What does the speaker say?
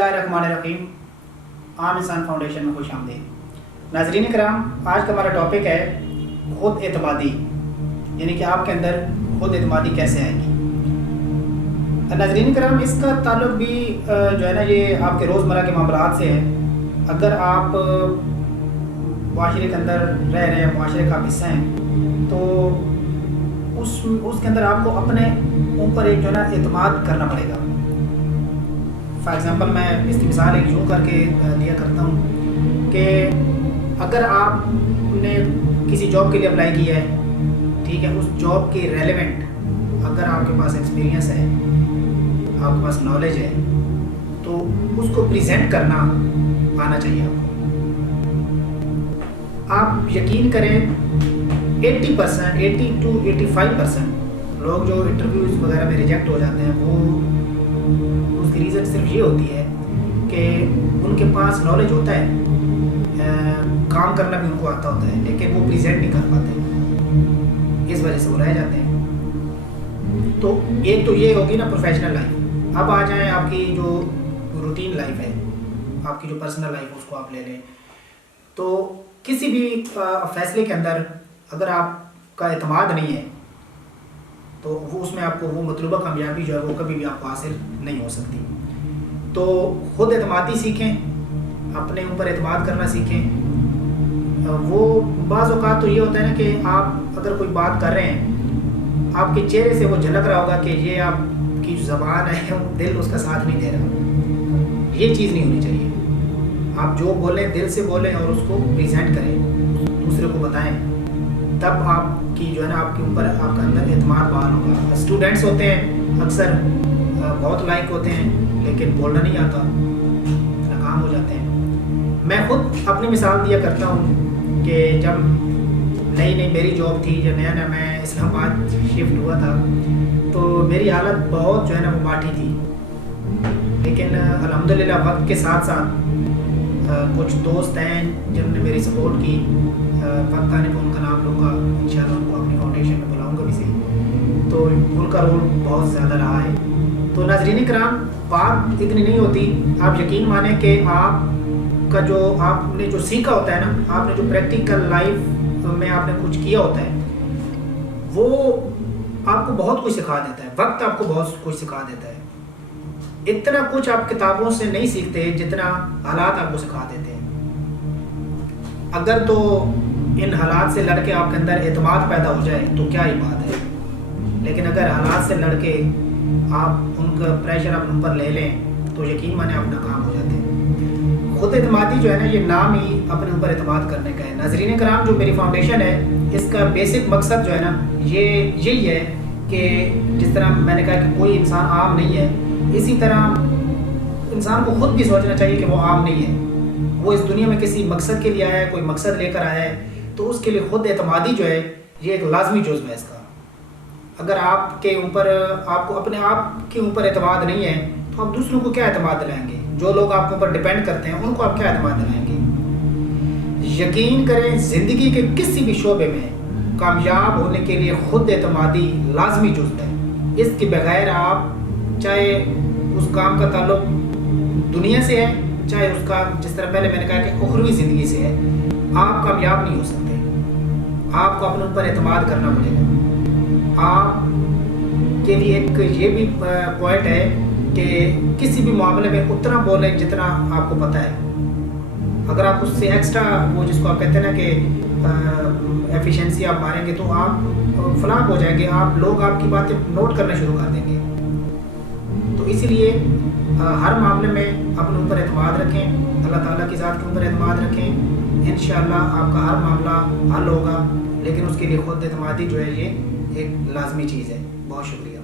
बिस्मिल्लाहिर्रहमानिर्रहीम। आम इंसान फाउंडेशन में खुश आमदीद। नाज़रीन कराम, आज का हमारा टॉपिक है खुद एतमादी, यानी कि आपके अंदर खुद एतमादी कैसे आएगी। नाज़रीन कराम, इसका ताल्लुक भी जो है ना, ये आपके रोज़मर्रा के मामलात से है। अगर आप माशरे के अंदर रह रहे हैं, माशरे का हिस्सा हैं, तो उसके अंदर आपको अपने ऊपर एक जो है ना एतमाद करना पड़ेगा। फॉर एग्ज़ाम्पल मैं इसकी मिसाल एक यूँ करके दिया करता हूँ कि अगर आपने किसी जॉब के लिए अप्लाई किया है, ठीक है, उस जॉब के रेलेवेंट अगर आपके पास एक्सपीरियंस है, आपके पास नॉलेज है, तो उसको प्रेजेंट करना आना चाहिए आपको। आप यकीन करें 80% 80 to 85% लोग जो इंटरव्यूज़ वगैरह में रिजेक्ट हो जाते हैं, वो उसकी रीज़न सिर्फ ये होती है कि उनके पास नॉलेज होता है, काम करना भी उनको आता होता है, लेकिन वो प्रेजेंट नहीं कर पाते, इस वजह से वो रह जाते हैं। तो एक तो ये होगी ना प्रोफेशनल लाइफ। अब आ जाए आपकी जो रूटीन लाइफ है, आपकी जो पर्सनल लाइफ, उसको आप ले लें। तो किसी भी फैसले के अंदर अगर आपका एतमाद नहीं है, तो वो उसमें आपको वो मतलूबा कामयाबी जो है वो कभी भी आपको हासिल नहीं हो सकती। तो ख़ुद एतमादी सीखें, अपने ऊपर एतमाद करना सीखें। वो बाज़ औक़ात तो ये होता है ना कि आप अगर कोई बात कर रहे हैं, आपके चेहरे से वो झलक रहा होगा कि ये आपकी जो ज़बान है, दिल उसका साथ नहीं दे रहा। ये चीज़ नहीं होनी चाहिए। आप जो बोलें दिल से बोलें और उसको प्रेजेंट करें, दूसरे को बताएं, तब आपकी जो है ना आपके ऊपर आपका अंदर एतमाद बहाल होगा। स्टूडेंट्स होते हैं अक्सर बहुत लाइक होते हैं, लेकिन बोलना नहीं आता, नाकाम हो जाते हैं। मैं खुद अपनी मिसाल दिया करता हूँ कि जब नई मेरी जॉब थी, जब नया मैं इस्लामाबाद शिफ्ट हुआ था, तो मेरी हालत बहुत जो है ना वो माठी थी। लेकिन अल्हम्दुलिल्लाह वक्त के साथ साथ कुछ दोस्त हैं जिन्होंने मेरी सपोर्ट की। वक्त आने पर उनका नाम लूँगा, इंशाल्लाह उनको अपनी फाउंडेशन में बुलाऊँगा भी सही। तो उनका रोल बहुत ज़्यादा रहा है। तो नाज़रीन कराम, बात इतनी नहीं होती। आप यकीन माने कि आपका जो आपने जो सीखा होता है ना, आपने जो प्रैक्टिकल लाइफ में आपने कुछ किया होता है, वो आपको बहुत कुछ सिखा देता है। वक्त आपको बहुत कुछ सिखा देता है। इतना कुछ आप किताबों से नहीं सीखते जितना हालात आपको सिखा देते हैं। अगर तो इन हालात से लड़के आपके अंदर एतमाद पैदा हो जाए तो क्या ही बात है, लेकिन अगर हालात से लड़के आप उनका प्रेशर अपने ऊपर ले लें तो यकीन माने आप नाकाम हो जाते हैं। खुद एतमादी जो है ना, ये नाम ही अपने ऊपर एतमाद करने का है। नाज़रीन कराम, जो मेरी फाउंडेशन है, इसका बेसिक मकसद जो है ना, ये यही है कि जिस तरह मैंने कहा कि कोई इंसान आम नहीं है, इसी तरह इंसान को खुद भी सोचना चाहिए कि वो आम नहीं है। वो इस दुनिया में किसी मकसद के लिए आया है, कोई मकसद लेकर आया है, तो उसके लिए खुद एतमादी जो है ये एक लाजमी जुज़्व है इसका। अगर आपके ऊपर आपको अपने आप के ऊपर एतमाद नहीं है, तो आप दूसरों को क्या एतमाद दिलाएंगे? जो लोग आपके ऊपर डिपेंड करते हैं, उनको आप क्या एतमाद दिलाएंगे? यकीन करें, ज़िंदगी के किसी भी शोबे में कामयाब होने के लिए खुद एतमादी लाजमी जुज़्व है। इसके बगैर आप, चाहे उस काम का ताल्लुक दुनिया से है, चाहे उसका, जिस तरह पहले मैंने कहा कि उखरवी ज़िंदगी से है, आप कामयाब नहीं हो सकते। आपको अपने ऊपर एतमाद करना पड़ेगा। आप के लिए एक ये भी पॉइंट है कि किसी भी मामले में उतना बोलें जितना आपको पता है। अगर आप उससे एक्स्ट्रा, वो जिसको आप कहते हैं ना कि एफिशिएंसी आप मारेंगे, तो आप फ्लॉप हो जाएंगे। आप लोग आपकी बातें नोट करना शुरू कर देंगे। तो इसीलिए हर मामले में अपने ऊपर एतमाद रखें, अल्लाह ताला की ज़ात के ऊपर एतमाद रखें। इंशाअल्लाह आपका हर मामला हल होगा, लेकिन उसके लिए खुद एतमादी जो है ये एक लाजमी चीज़ है। बहुत शुक्रिया।